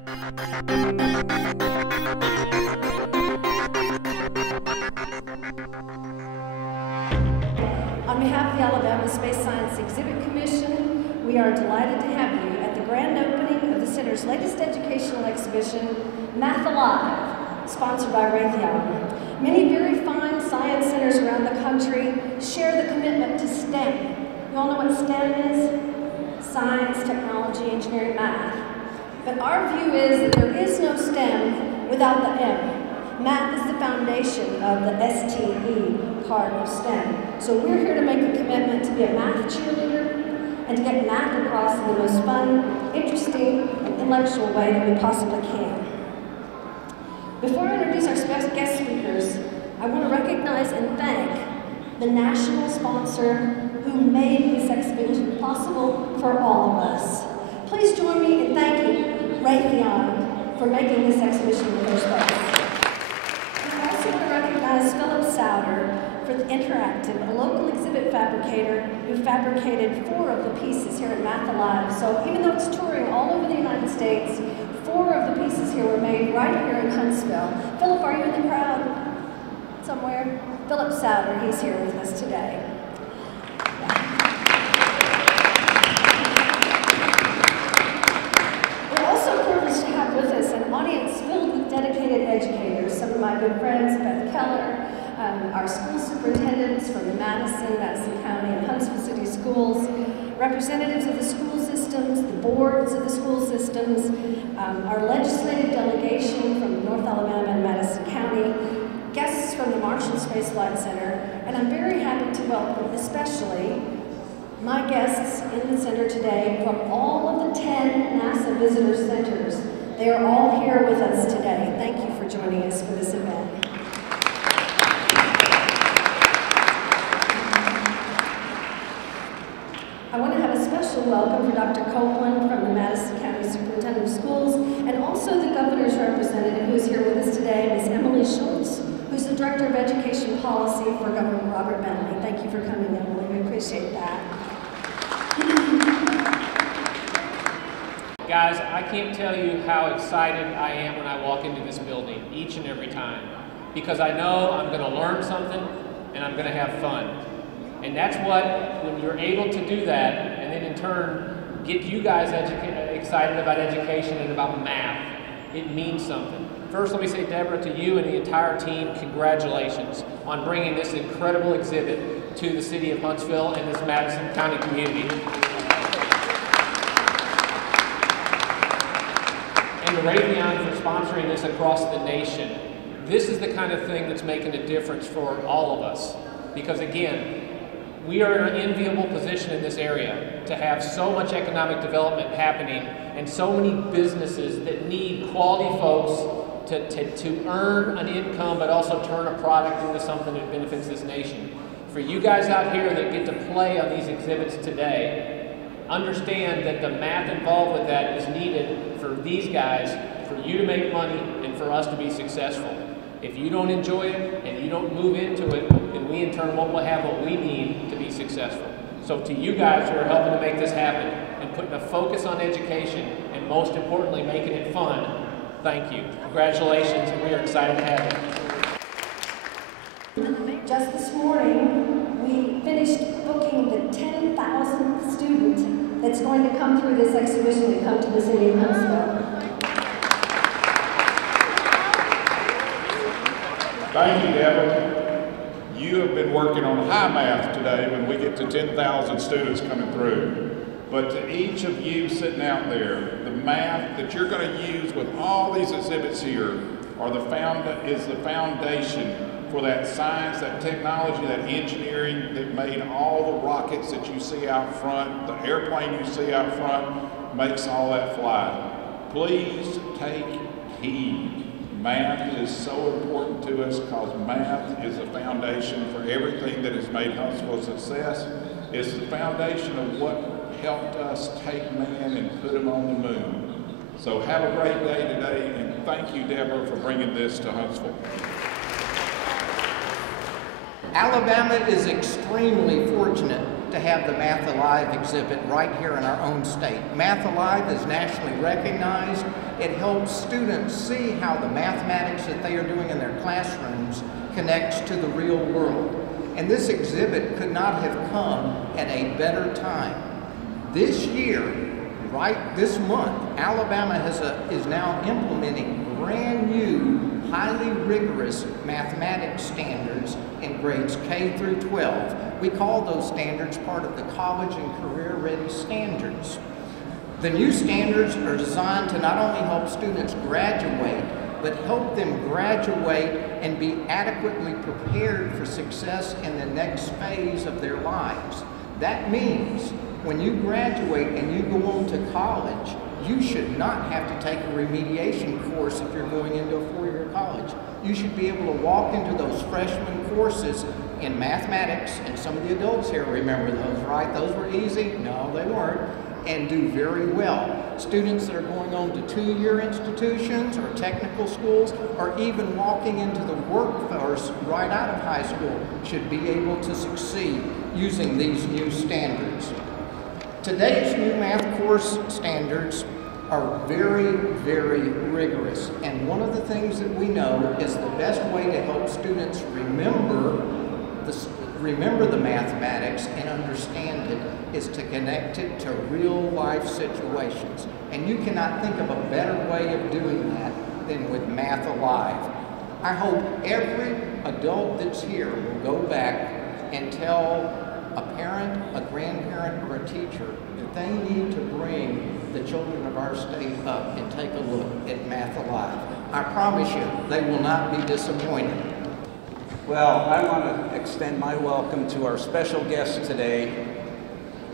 On behalf of the Alabama Space Science Exhibit Commission, we are delighted to have you at the grand opening of the Center's latest educational exhibition, MathAlive, sponsored by Raytheon. Many very fine science centers around the country share the commitment to STEM. You all know what STEM is? Science, technology, engineering, math. But our view is that there is no STEM without the M. Math is the foundation of the STE part of STEM. So we're here to make a commitment to be a math cheerleader and to get math across in the most fun, interesting, and intellectual way that we possibly can. Before I introduce our guest speakers, I want to recognize and thank the national sponsor who made this exhibition possible for all of us. Please join me in thanking Raytheon for making this exhibition in the first place. I also want to recognize Philip Souter for the Interactive, a local exhibit fabricator who fabricated 4 of the pieces here at MathAlive. So even though it's touring all over the United States, 4 of the pieces here were made right here in Huntsville. Philip, are you in the crowd somewhere? Philip Souter, he's here with us today. We're also privileged to have with us an audience filled with dedicated educators. Some of my good friends, Beth Keller, our school superintendents from the Madison County, and Huntsville City Schools, representatives of the school systems, the boards of the school systems, our legislative delegation from North Alabama and Madison County, guests from the Marshall Space Flight Center, and I'm very happy to welcome especially my guests in the center today from all of the 10 NASA visitor centers. They are all here with us today. Thank you for joining us for this event. I want to have a special welcome for Dr. Copeland from the Madison County Superintendent of Schools, and also the governor's representative who is here with us today, Ms. Emily Schultz, who's the Director of Education Policy for Governor Robert Bentley. Thank you for coming, Emily. We appreciate that. Guys, I can't tell you how excited I am when I walk into this building each and every time, because I know I'm going to learn something and I'm going to have fun. And that's what, when you're able to do that, and then in turn get you guys excited about education and about math, it means something. First, let me say, Deborah, to you and the entire team, congratulations on bringing this incredible exhibit to the city of Huntsville and this Madison County community. And to Raytheon for sponsoring this across the nation. This is the kind of thing that's making a difference for all of us. Because again, we are in an enviable position in this area to have so much economic development happening and so many businesses that need quality folks to earn an income but also turn a product into something that benefits this nation. For you guys out here that get to play on these exhibits today, understand that the math involved with that is needed for these guys, for you to make money and for us to be successful. If you don't enjoy it and you don't move into it, then we in turn won't have what we need to be successful. So to you guys who are helping to make this happen and putting a focus on education and most importantly making it fun, thank you. Congratulations, and we are excited to have you. Just this morning, we finished booking the 10,000th student that's going to come through this exhibition and come to the city of Huntsville. Thank you, Deborah. You have been working on high math today when we get to 10,000 students coming through. But to each of you sitting out there, the math that you're going to use with all these exhibits here is the foundation for that science, that technology, that engineering that made all the rockets that you see out front, the airplane you see out front, makes all that fly. Please take heed. Math is so important to us because math is the foundation for everything that has made Huntsville a success. It's the foundation of what helped us take man and put him on the moon. So have a great day today, and thank you, Deborah, for bringing this to Huntsville. Alabama is extremely fortunate to have the MathAlive exhibit right here in our own state. MathAlive is nationally recognized. It helps students see how the mathematics that they are doing in their classrooms connects to the real world. And this exhibit could not have come at a better time. This year, right this month, Alabama is now implementing brand new, highly rigorous mathematics standards in grades K through 12. We call those standards part of the College and Career Ready Standards. The new standards are designed to not only help students graduate, but help them graduate and be adequately prepared for success in the next phase of their lives. That means when you graduate and you go on to college, you should not have to take a remediation course if you're going into a four-year college. You should be able to walk into those freshman courses in mathematics, and some of the adults here remember those, right? Those were easy? No, they weren't, and do very well. Students that are going on to two-year institutions or technical schools, or even walking into the workforce right out of high school, should be able to succeed using these new standards. Today's new math course standards are very, very rigorous. And one of the things that we know is the best way to help students remember the mathematics and understand it is to connect it to real life situations. And you cannot think of a better way of doing that than with MathAlive. I hope every adult that's here will go back and tell a parent, a grandparent, or a teacher that they need to bring the children of our state up and take a look at MathAlive. I promise you, they will not be disappointed. Well, I want to extend my welcome to our special guest today,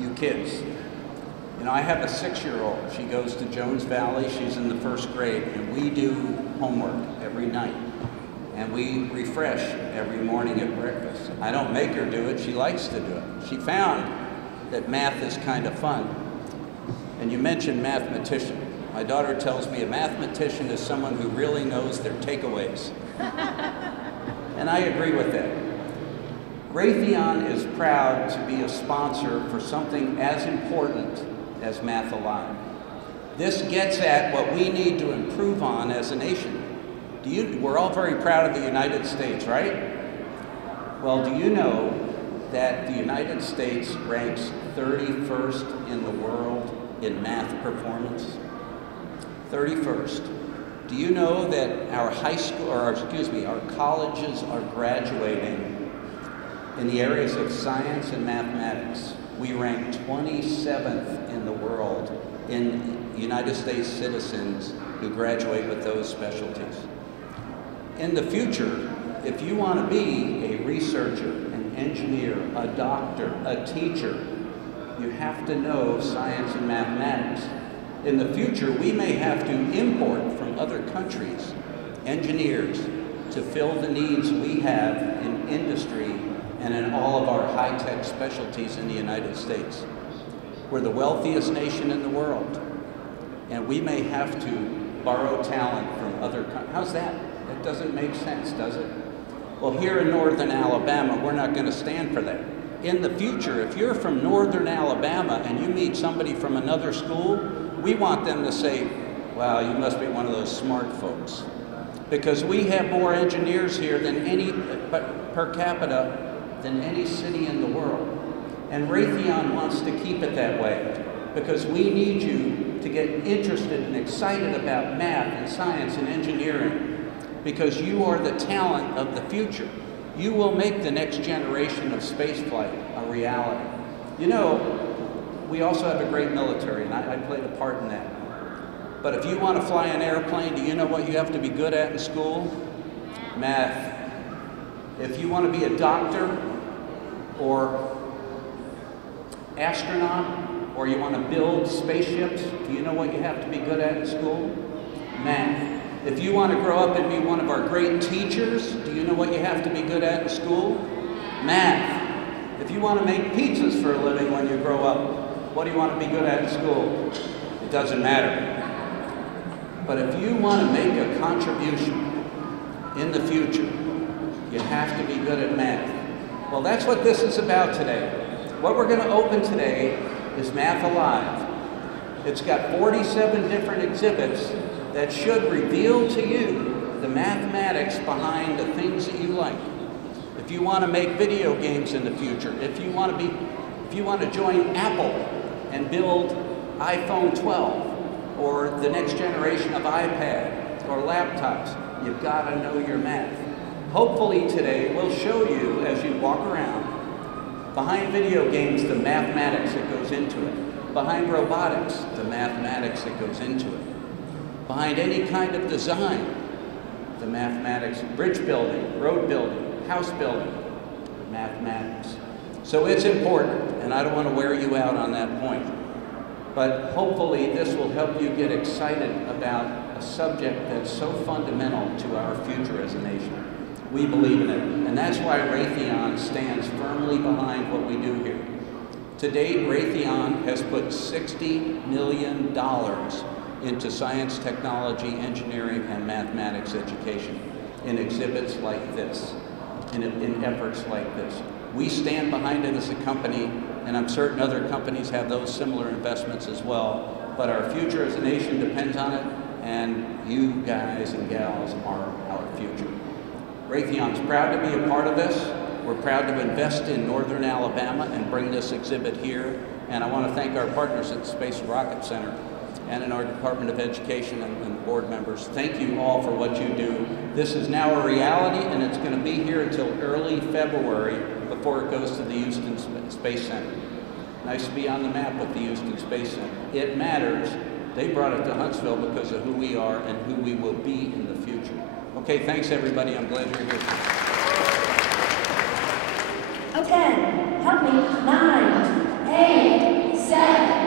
you kids. You know, I have a 6-year-old. She goes to Jones Valley. She's in the 1st grade, and we do homework every night. And we refresh every morning at breakfast. I don't make her do it. She likes to do it. She found that math is kind of fun. And you mentioned mathematician. My daughter tells me a mathematician is someone who really knows their takeaways. And I agree with that. Raytheon is proud to be a sponsor for something as important as MathAlive. This gets at what we need to improve on as a nation. We're all very proud of the United States, right? Well, do you know that the United States ranks 31st in the world in math performance? 31st. Do you know that our our colleges are graduating in the areas of science and mathematics? We rank 27th in the world in United States citizens who graduate with those specialties. In the future, if you want to be a researcher, an engineer, a doctor, a teacher, you have to know science and mathematics. In the future, we may have to import from other countries engineers to fill the needs we have in industry and in all of our high-tech specialties in the United States. We're the wealthiest nation in the world, and we may have to borrow talent from other countries. How's that? That doesn't make sense, does it? Well, here in northern Alabama, we're not going to stand for that. In the future, if you're from northern Alabama and you meet somebody from another school, we want them to say, wow, you must be one of those smart folks. Because we have more engineers here than per capita than any city in the world. And Raytheon wants to keep it that way, because we need you to get interested and excited about math and science and engineering, because you are the talent of the future. You will make the next generation of spaceflight a reality. You know, we also have a great military, and I played a part in that. But if you want to fly an airplane, do you know what you have to be good at in school? Math. If you want to be a doctor or astronaut, or you want to build spaceships, do you know what you have to be good at in school? Math. If you want to grow up and be one of our great teachers, do you know what you have to be good at in school? Math. If you want to make pizzas for a living when you grow up, what do you want to be good at in school? It doesn't matter. But if you want to make a contribution in the future, you have to be good at math. Well, that's what this is about today. What we're going to open today is MathAlive. It's got 47 different exhibits that should reveal to you the mathematics behind the things that you like. If you want to make video games in the future, if you want to join Apple and build iPhone 12 or the next generation of iPad or laptops, you've got to know your math. Hopefully today we'll show you, as you walk around, behind video games, the mathematics that goes into it. Behind robotics, the mathematics that goes into it. Behind any kind of design, the mathematics, bridge building, road building, house building, mathematics. So it's important, and I don't want to wear you out on that point. But hopefully this will help you get excited about a subject that's so fundamental to our future as a nation. We believe in it, and that's why Raytheon stands firmly behind what we do here. To date, Raytheon has put $60 million into science, technology, engineering, and mathematics education in exhibits like this, in efforts like this. We stand behind it as a company, and I'm certain other companies have those similar investments as well, but our future as a nation depends on it, and you guys and gals are our future. Raytheon's proud to be a part of this. We're proud to invest in Northern Alabama and bring this exhibit here. And I want to thank our partners at the Space and Rocket Center and in our Department of Education and board members. Thank you all for what you do. This is now a reality, and it's going to be here until early February before it goes to the Houston Space Center. Nice to be on the map with the Houston Space Center. It matters. They brought it to Huntsville because of who we are and who we will be in the future. Okay, thanks everybody. I'm glad you're here. 10, help me, 9, 8, 7,